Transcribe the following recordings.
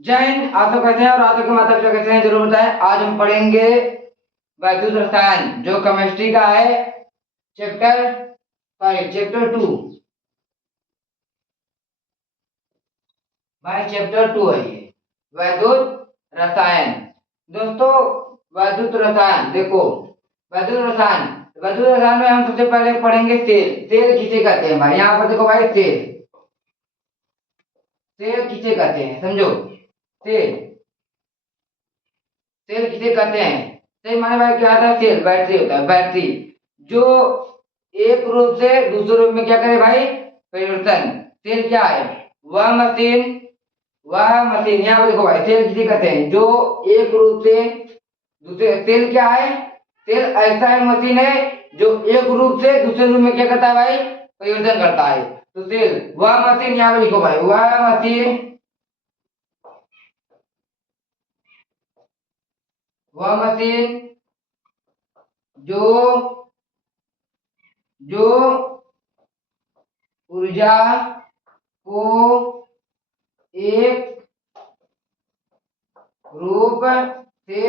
जय हिंद। आप सब कैसे हैं और आप सबके माता पिता कैसे हैं जरूर बताएं। आज हम पढ़ेंगे वैद्युत रसायन जो केमिस्ट्री का है। चैप्टर 2 भाई, चैप्टर 2 है ये, वैद्युत रसायन। दोस्तों, वैद्युत रसायन देखो, वैद्युत रसायन में हम सबसे पहले पढ़ेंगे तेल। तेल किसे कहते हैं भाई? यहाँ पर देखो भाई, तेल तेल किसे कहते हैं समझो। तेल तेल किसे कहते हैं? तेल माने भाई क्या होता है? तेल बैटरी होता है, बैटरी जो एक रूप से दूसरे रूप में क्या करे भाई? परिवर्तन। तेल क्या है? वह मशीन यहाँ पे देखो भाई, तेल किसे कहते हैं? जो एक रूप से दूसरे। तेल क्या है? तेल ऐसा एक मशीन है जो एक रूप से दूसरे रूप में क्या करता है भाई? परिवर्तन करता है। तो तेल वह मशीन, यहाँ पे लिखो भाई, वह मशीन जो जो ऊर्जा को एक रूप से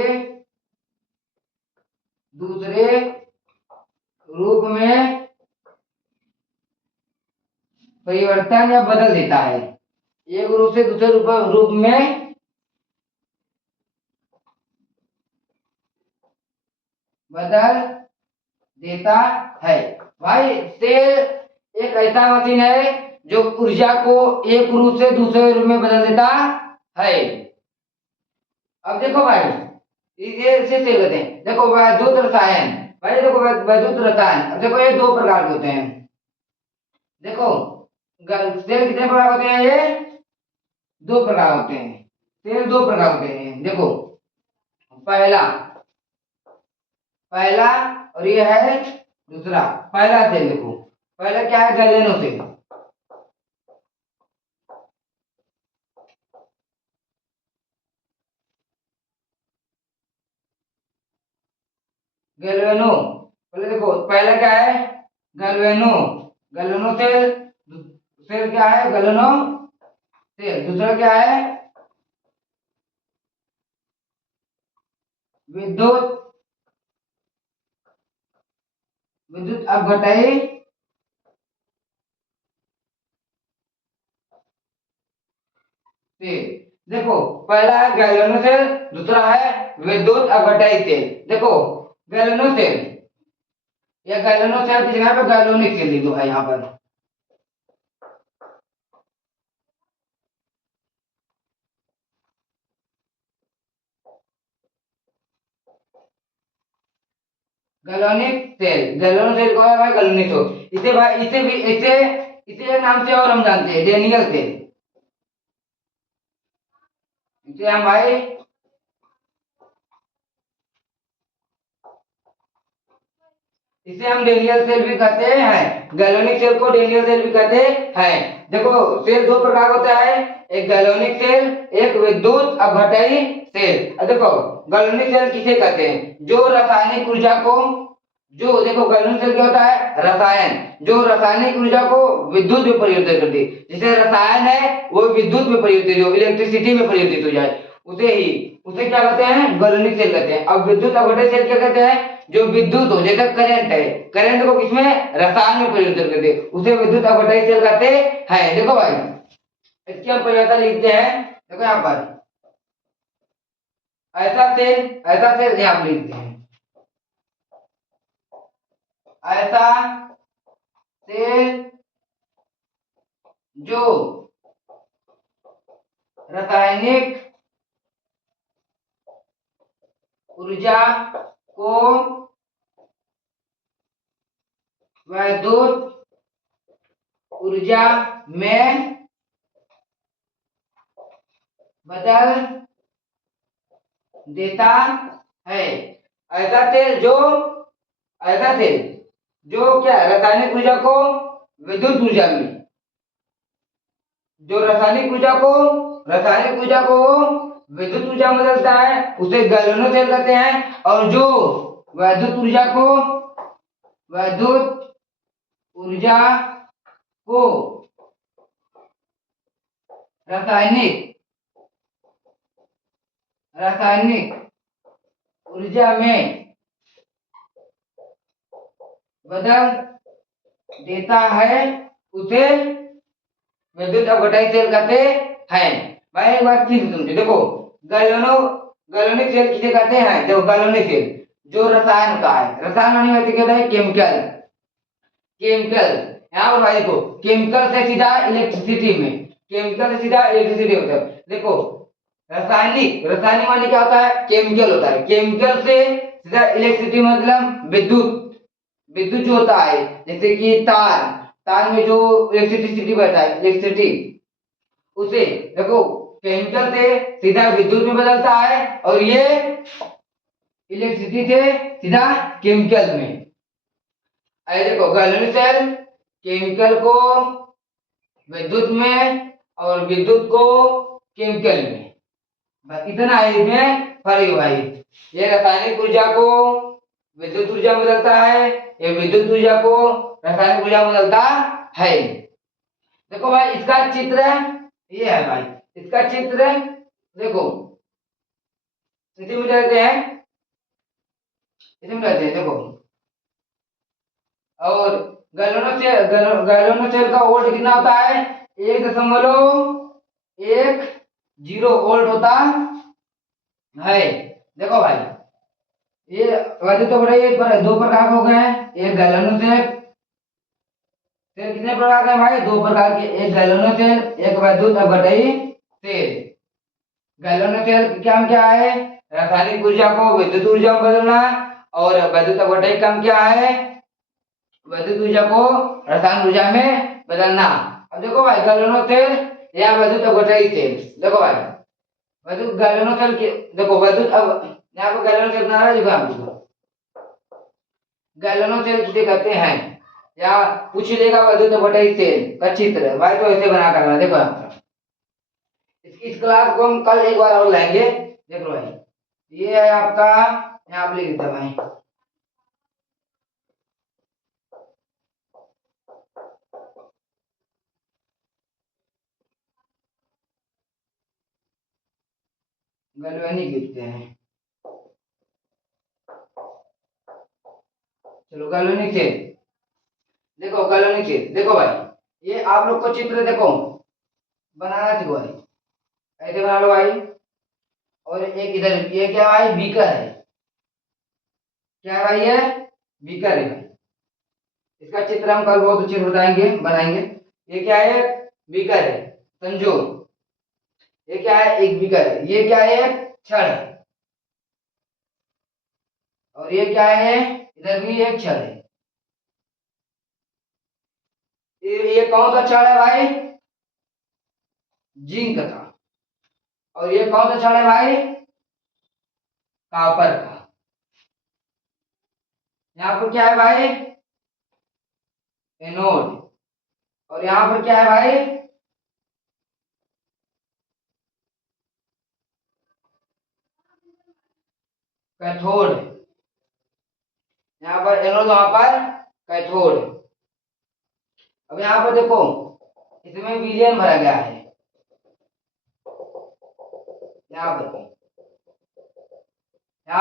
दूसरे रूप में परिवर्तन या बदल देता है। एक रूप से दूसरे रूप में बदल देता है। भाई, तेल एक ऐसा मशीन है जो ऊर्जा को एक रूप से दूसरे रूप में बदल देता है। अब देखो भाई, ये इसे तेल कहते हैं। देखो वैद्युत रसायन, भाई देखो वैद्युत रसायन, अब देखो ये दो प्रकार के होते हैं। देखो, तेल कितने प्रकार होते हैं? ये दो प्रकार होते हैं। तेल दो प्रकार होते हैं, देखो। पहला पहला और ये है दूसरा। पहला तेल देखो, पहला क्या है? गैलेनो तेल। गैल्वेनो, पहले देखो पहला क्या है? गैल्वेनो। गैल्वेनो तेल। तेल क्या है? गैल्वेनो तेल। दूसरा क्या है? विद्युत विद्युत अपघटयी तेल। देखो, पहला है गैल्वेनो तेल, दूसरा है विद्युत अपघटयी तेल। देखो, गैल्वेनो तेल या गैल्वेनो तेल की जगह पे गैलोनिक तेल लिख दो भाई यहाँ पर। गैलोनिक तेल को है भाई, गैलोनिक तेल। इसे भाई, इसे भी इसे एक नाम से और हम जानते हैं, डेनियल तेल। इसे हम भाई, इसे हम डेनियल तेल भी कहते हैं। गैलोनिक तेल को डेनियल तेल भी कहते हैं। देखो, तेल दो प्रकार होता है, एक गैलोनिक तेल, एक विद्युत अपघटयी तेल। अब देखो, गैलोनिक तेल किसे कहते हैं? जो रासायनिक ऊर्जा को, जो देखो गैलोनिक तेल क्या होता है? रसायन जो रासायनिक ऊर्जा को विद्युत में परिवर्तित करती है। जैसे रसायन है वो विद्युत में परिवर्तित हो, इलेक्ट्रिसिटी में परिवर्तित हो जाए, उसे क्या कहते हैं? गैलोनिक तेल कहते हैं। अब विद्युत अपघटय तेल क्या कहते हैं? जो विद्युत हो, जैसे करंट है, करंट को किसमें? रसायन में परिवर्तित करते हैं, उसे विद्युत अपघटय तेल कहते हैं। देखो भाई, इसकी हम परिभाषा लिखते हैं। देखो यहाँ पर, ऐसा तेल यहाँ पर लिखते हैं। ऐसा तेल जो रासायनिक ऊर्जा को वैद्युत ऊर्जा में बदल देता है। ऐसा तेल जो ऐसा तेल जो क्या है? रासायनिक ऊर्जा को विद्युत ऊर्जा में, जो रासायनिक ऊर्जा को विद्युत ऊर्जा में बदलता है, उसे गैलोनो तेल कहते हैं। और जो वैद्युत ऊर्जा को वैद्युत ऊर्जा को रासायनिक रासायनिक ऊर्जा में बदल देता है उसे विद्युत अपघटन सेल कहते हैं। भाई एक बात फिर समझो, देखो गैलोनिक सेल किसे कहते हैं? देखो गैलोनिक सेल जो रसायन होता है, रसायन होने में कहते हैं केमिकल। यहाँ पर भाई देखो केमिकल से सीधा इलेक्ट्रिसिटी में, केमिकल से सीधा इलेक्ट्रिसिटी होता है। देखो रासायनिक माने क्या होता है? केमिकल होता है। केमिकल से सीधा इलेक्ट्रिसिटी मतलब विद्युत जो होता है, जैसे कि तार में जो इलेक्ट्रिसिटी बहता है, इलेक्ट्रिसिटी उसे देखो केमिकल से सीधा विद्युत में बदलता है, और ये इलेक्ट्रिसिटी से सीधा केमिकल में। अरे देखो गैलोनिक सेल केमिकल को विद्युत में और विद्युत को केमिकल में, बस इतना है इसमें फर्क है भाई। ये रासायनिक ऊर्जा को विद्युत ऊर्जा में बदलता है, ये विद्युत ऊर्जा को रासायनिक ऊर्जा में बदलता है। देखो भाई इसका चित्र ये है भाई, इसका चित्र देखो इसी में रहते हैं, इसी में रहते हैं देखो। और गैलोनो सेल का वोल्ट कितना होता है? 1.10 वोल्ट होता है। देखो भाई ये वैसे तो बड़े दो प्रकार के हो गए हैं। एक गैलोनो सेल कितने प्रकार के हैं भाई? दो प्रकार के, एक गैलोनो सेल, एक विद्युत अपघटन सेल। गैलोनो सेल का काम क्या है? रासायनिक ऊर्जा को विद्युत ऊर्जा में बदलना, और विद्युत अपघटन काम क्या है? विद्युत ऊर्जा को रासायनिक ऊर्जा में बदलना। अब देखो भाई गैलोनो सेल या विद्युत अपघटन सेल, देखो भाई विद्युत गैलोनो सेल के देखो विद्युत अब यहाँ पर गैलोनो सेल बना रहा है, देखो आपको गैलोनो सेल किसे कहते हैं, या पूछ लेगा विद्युत अपघटन सेल का चित्र भाई, तो ऐसे बना कर देखो यहाँ पर। इस क्लास को हम कल एक बार और लाएंगे। देखो भाई ये है आपका, यहाँ पर लिख देता भाई गैल्वेनिक लिखते हैं। चलो गैल्वेनिक सेल, देखो गैल्वेनिक सेल देखो भाई, ये आप लोग को चित्र देखो बनाना सीखो भाई, ऐसे बना लो भाई। और एक इधर ये क्या भाई? बीकर है। क्या है भाई? ये बीकर है भाई। इसका चित्र हम कल बहुत अच्छे से बताएंगे, बनाएंगे। ये क्या है? बीकर है। समझो ये क्या है? एक बीकर है। ये क्या है? छड़ है। और ये क्या है? इधर भी एक छड़ है। ये कौन सा छड़ है भाई? जिंक का। और ये कौन सा छड़ है भाई? कॉपर का। यहाँ पर क्या है भाई? एनोड। और यहाँ पर क्या है भाई? कैथोड। यहाँ पर एनोड, वहां पर कैथोड। अब यहाँ पर देखो इसमें विलियन भरा गया है। यहाँ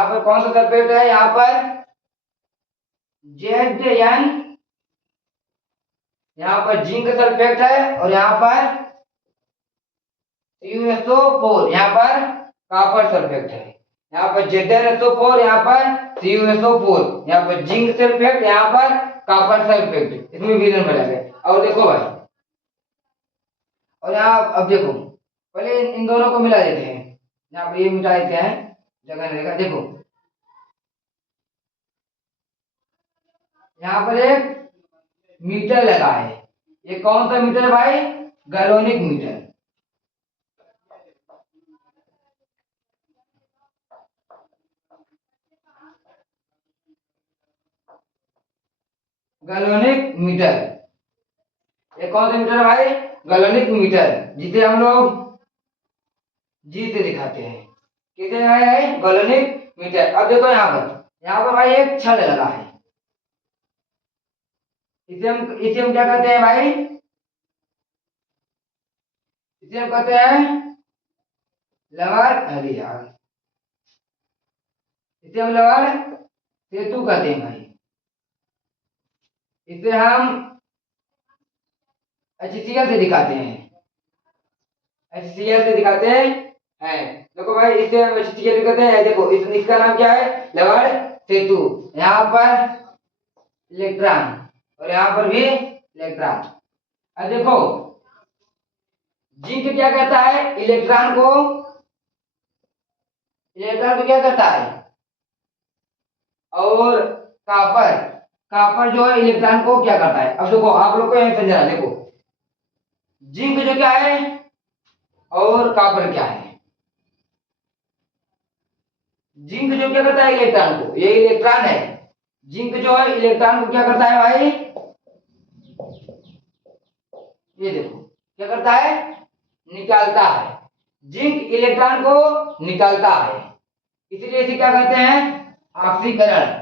पर कौन सा सल्फेट है? यहाँ पर Zn। यहाँ पर जिंक सल्फेट है, और यहाँ पर CuSO4, यहाँ पर कॉपर सल्फेट है। यहाँ पर ZnSO4, यहाँ पर CuSO4, यहाँ पर जिंक सल्फेट, यहाँ पर कॉपर सल्फेट। इसमें विलयन भरा गया। और देखो भाई, और यहाँ अब देखो पहले इन दोनों को मिला देते हैं। यहाँ पर ये मिटा देते हैं, जगह नहीं रहेगा। देखो यहाँ पर एक मीटर लगा है। ये कौन सा मीटर है भाई? Galvanic metre. गैलोनिक मीटर, ये कौन सा मीटर है भाई? गैलोनिक मीटर, जिसे हम लोग जी से दिखाते हैं। किसे है? गैलोनिक मीटर। अब देखो यहाँ पर भाई एक छड़ लगा है। इसे हम क्या कहते हैं भाई? इसे हम कहते हैं लवर हरियार। इसे हम लवण सेतु कहते हैं भाई। इसे हम HCl से दिखाते हैं, HCl से दिखाते हैं। देखो भाई इसे हम HCl भी कहते हैं। देखो इसका नाम क्या है, लवण सेतु। यहाँ पर इलेक्ट्रॉन और यहाँ पर भी इलेक्ट्रॉन। अब देखो जिंक क्या करता है, इलेक्ट्रॉन को क्या करता है, और कापर कापर जो है इलेक्ट्रॉन को क्या करता है। अब देखो आप लोग को यही समझना है। देखो जिंक जो क्या है और कापर क्या है। जिंक जो क्या करता है इलेक्ट्रॉन को, ये इलेक्ट्रॉन है। जिंक जो है इलेक्ट्रॉन को क्या करता है भाई, ये देखो क्या करता है, निकालता है। जिंक इलेक्ट्रॉन को निकालता है, इसलिए इसे क्या कहते हैं, ऑक्सीकरण।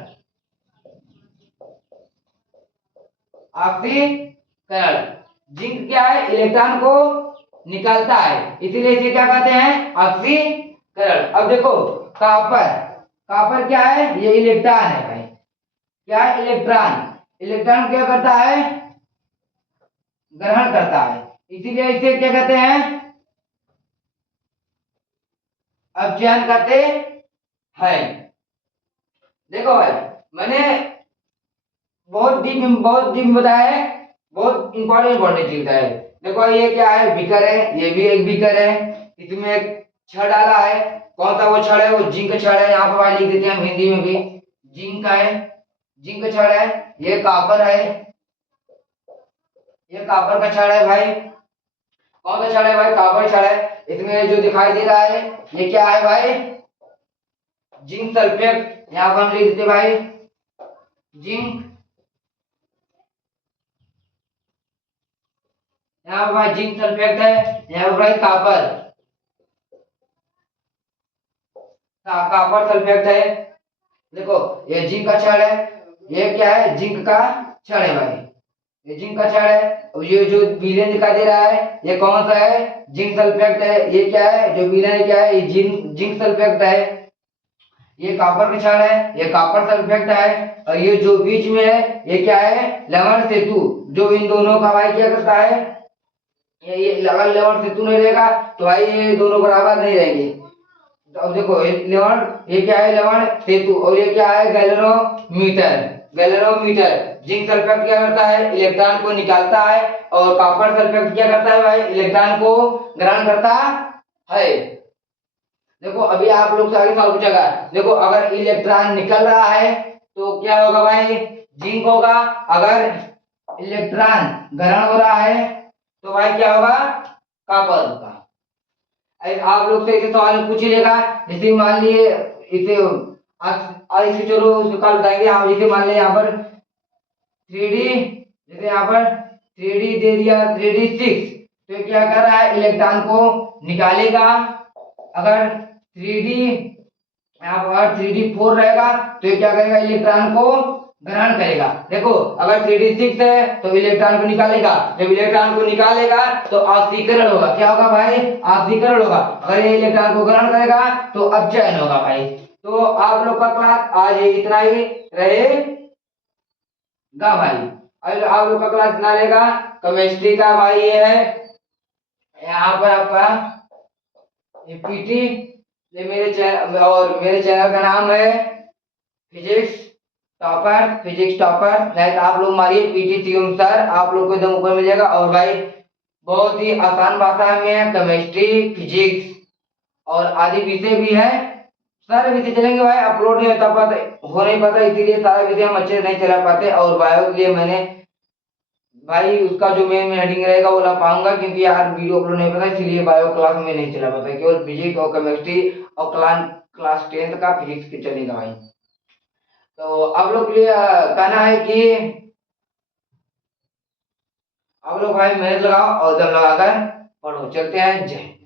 ऑक्सीकरण। जिंक क्या है, इलेक्ट्रॉन को निकालता है, इसीलिए इसे क्या कहते हैं, ऑक्सीकरण। अब देखो कॉपर, कॉपर क्या है, ये इलेक्ट्रॉन है भाई। क्या है, इलेक्ट्रॉन। इलेक्ट्रॉन क्या करता है, ग्रहण करता है, इसीलिए इसे क्या कहते हैं, अपचयन करते हैं। देखो भाई मैंने बहुत डीप बताया है, बहुत इंपॉर्टेंट चीज है। देखो ये क्या है, बीकर है, ये भी एक बीकर है। इसमें एक छड़ डाला है, कौन सा वो छड़ है, वो जिंक छड़ है। यहाँ पर भाई लिख देते हैं हम हिंदी में भी, जिंक का है, जिंक छड़ है। ये कॉपर है, ये कॉपर का छड़ है भाई। कौन सा छड़ है भाई, कॉपर छड़ है। इसमें जो दिखाई दे रहा है ये क्या है भाई, जिंक सल्फेट। यहाँ पर हम लिख देते भाई जिंक, यहाँ पर भाई जिंक सल्फेट है। यहाँ पर भाई कॉपर, कॉपर सल्फेट है। देखो ये जिंक का छड़ है, ये क्या है, जिंक का छड़ है भाई, ये जिंक का छड़ है। और ये जो विलेन दिखाई दे रहा है ये कौन सा है, जिंक सल्फेट है। ये क्या है, जो विलेन है क्या है, ये जिंक सल्फेट है। ये कॉपर का छड़ है, ये कॉपर सल्फेट है। और ये जो बीच में है ये क्या है, लवण सेतु। जो इन दोनों का भाई क्या करता है, ये अगर लवण सेतु नहीं रहेगा तो भाई ये दोनों बराबर नहीं रहेंगे। तो अब देखो लवण, ये क्या है, लवण सेतु। और ये क्या है, गैल्वेनोमीटर। गैल्वेनोमीटर। जिंक सल्फेट क्या करता है, इलेक्ट्रॉन को निकालता है। और कॉपर सल्फेट क्या करता है भाई, इलेक्ट्रॉन को ग्रहण करता है। देखो अभी आप लोग से आगे सवाल पूछेगा। देखो अगर इलेक्ट्रॉन निकल रहा है तो क्या होगा भाई, जिंक होगा। अगर इलेक्ट्रॉन ग्रहण हो रहा है तो भाई क्या होगा, कॉपर होगा। आप लोग से इसे सवाल पूछ लेगा। जैसे मान लिए इसे इसे चलो कल बताएंगे। हम जैसे मान लिया यहाँ पर 3D, जैसे यहाँ पर 3D दे दिया, 3D6। तो क्या कर रहा है, इलेक्ट्रॉन को निकालेगा। अगर 3D यहाँ पर 3D4 रहेगा तो ये क्या करेगा, इलेक्ट्रॉन को ग्रहण करेगा। देखो अगर 3D6 है तो इलेक्ट्रॉन को निकालेगा। जब इलेक्ट्रॉन को निकालेगा तो ऑक्सीकरण होगा। क्या होगा भाई, ऑक्सीकरण होगा। अगर ये इलेक्ट्रॉन को ग्रहण करेगा तो अपचयन होगा भाई। तो आप लोग का क्लास आज इतना ही रहेगा भाई। अगर आप लोग का क्लास इतना रहेगा। केमिस्ट्री का भाई ये है, यहाँ पर आपका पीटी, ये मेरे चैनल, और मेरे चैनल का नाम है फिजिक्स टॉपर, फिजिक्स टॉपर। नहीं तो आप लोग मारिए पीटी शिवम सर, आप लोग को एकदम ऊपर मिल जाएगा। और भाई बहुत ही आसान भाषा में है, केमिस्ट्री, फिजिक्स और आदि विषय भी है। सारे विषय चलेंगे भाई, अपलोड नहीं होता पाता, हो नहीं पाता, इसीलिए सारा विषय हम अच्छे से नहीं चला पाते। और बायो के लिए मैंने भाई उसका जो मेन हेडिंग रहेगा वो ला पाऊंगा, क्योंकि यार वीडियो अपलोड नहीं पता, इसलिए बायो क्लास में नहीं चला पाता। केवल फिजिक्स और केमिस्ट्री और क्लास 10th का फिजिक्स के चलेगा भाई। तो आप लोग के लिए कहना है कि आप लोग भाई मेहनत लगाओ और दम लगाकर पढ़ो। चलते हैं, जय।